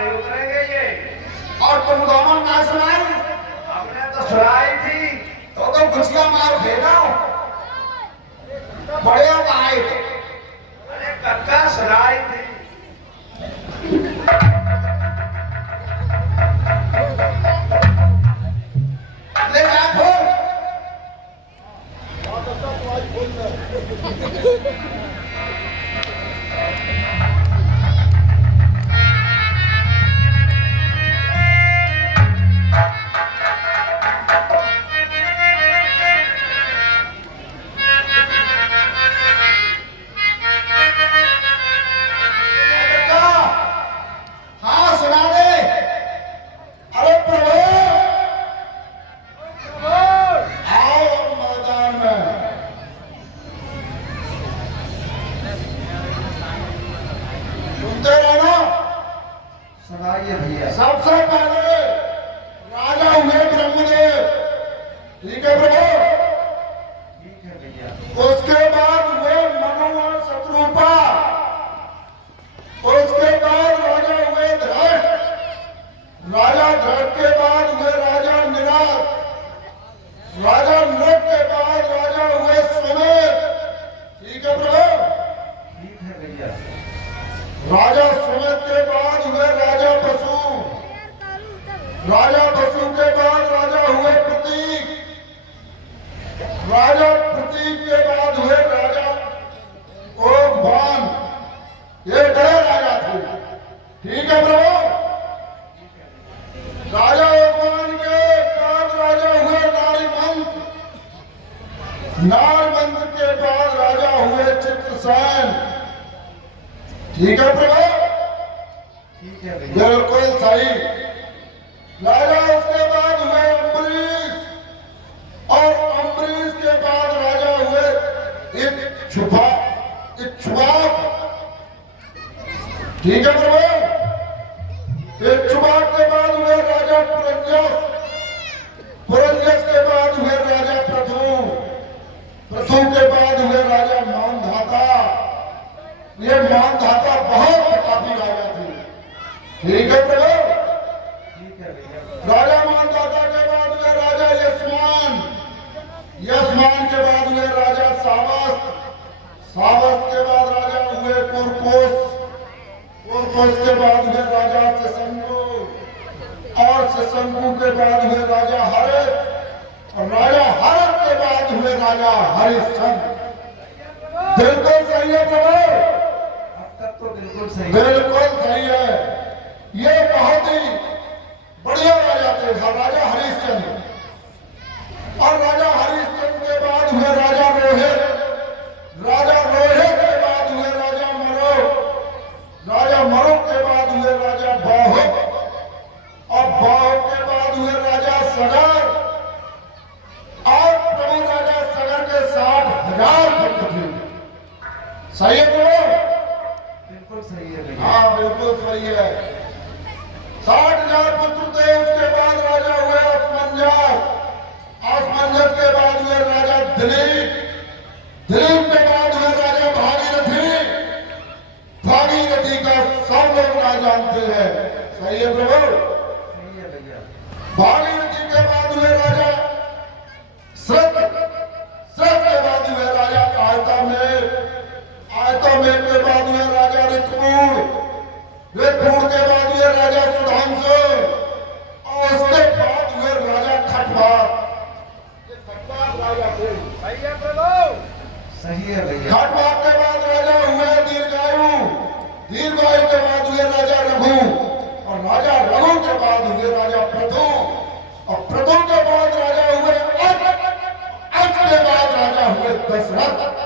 नहीं उतरेंगे ये। और तुम दोनों ना सुनाई? हमने तो सुनाई थी। तो गुछिया मार फेंका बड़े आए थे। अरे कक्का सुनाई थी। ले आखो सुनाइए भैया। सबसे पहले राजा हुए ब्रह्मदेव, ठीक है प्रभु। ठीक है भैया। उसके बाद हुए मनु और शत्रुपा, उसके बाद राजा हुए धृष्ट, राजा धृष्ट के बाद हुए राजा निराद, राजा नृप के बाद राजा हुए सुमेध, ठीक है प्रभु। ठीक है भैया। राजा सुमेध के बाद हुए राजा बसु, राजा बसु के बाद राजा हुए प्रतीक, राजा प्रतीक के बाद हुए राजा ओघवान। ये बड़े राजा थे, ठीक है प्रभु। राजा ओघवान के बाद राजा हुए नारीमंत, नारमंत के बाद राजा हुए चित्रसेन, ठीक है प्रभु। ठीक है भैया। बिल्कुल सही। राजा उसके बाद हुए अम्बरीश, और अम्बरीश के बाद राजा हुए इक्ष्वाक, ठीक है प्रभु। इक्ष्वाक के बाद हुए राजा पुरंजस, पुरंजस के बाद हुए राजा प्रथु, प्रथु के बाद हुए राजा मानधाता। ये मानधाता बहुत प्रतापी राजा थे, ठीक है प्रभु। ठीक है भैया। राजा मानधाता के बाद हुए राजा यशमान, यशमान के बाद हुए राजा सावस्त, सावस्त के बाद राजा हुए कुरकुस, कुरकुस के बाद हुए राजा शशंकु, और शशंकु के बाद हुए राजा हरत, और राजा हरत के बाद हुए राजा हरिश्चंद्र। बिल्कुल सही है प्रभु। अब तक तो बिल्कुल सही। बिल्कुल सही है। ये बहुत ही बढ़िया राजा थे राजा हरिश्चंद्र। और राजा हरिश्चंद्र के बाद हुए राजा रोहित, राजा रोहित के बाद हुए राजा मरुक, राजा मरुक के बाद हुए राजा बाहुक, और बाहुक के बाद हुए राजा सगर। और प्रभु राजा सगर के 60,000 भक्त थे, सही है प्रभु। बिल्कुल सही है भैया। हाँ बिल्कुल सही है। 60,000 पुत्र थे। उसके बाद राजा हुए असमंजस, असमंजस के बाद हुए राजा दिलीप, दिलीप के बाद हुए राजा भागीरथी, भागीरथी का सब लोग ना जानते हैं, सही है प्रभु। सही है भैया। भागीरथी के बाद हुए राजा श्रत, श्रत के बाद हुए राजा आयतामेर, आयतामेर के बाद हुए राजा ऋतुपूर, ऋतुपूर के बाद हुए राजा सुधांशु, और उसके बाद हुए राजा खटवार। ये खटवार राजा थे, सही है प्रभु। सही है भैया। खटवार के बाद राजा हुए दीर्घायु, दीर्घायु के बाद हुए राजा रघु, और राजा रघु के बाद हुए राजा प्रथु, और प्रथु के बाद राजा हुए अज, अज के बाद राजा हुए दशरथ।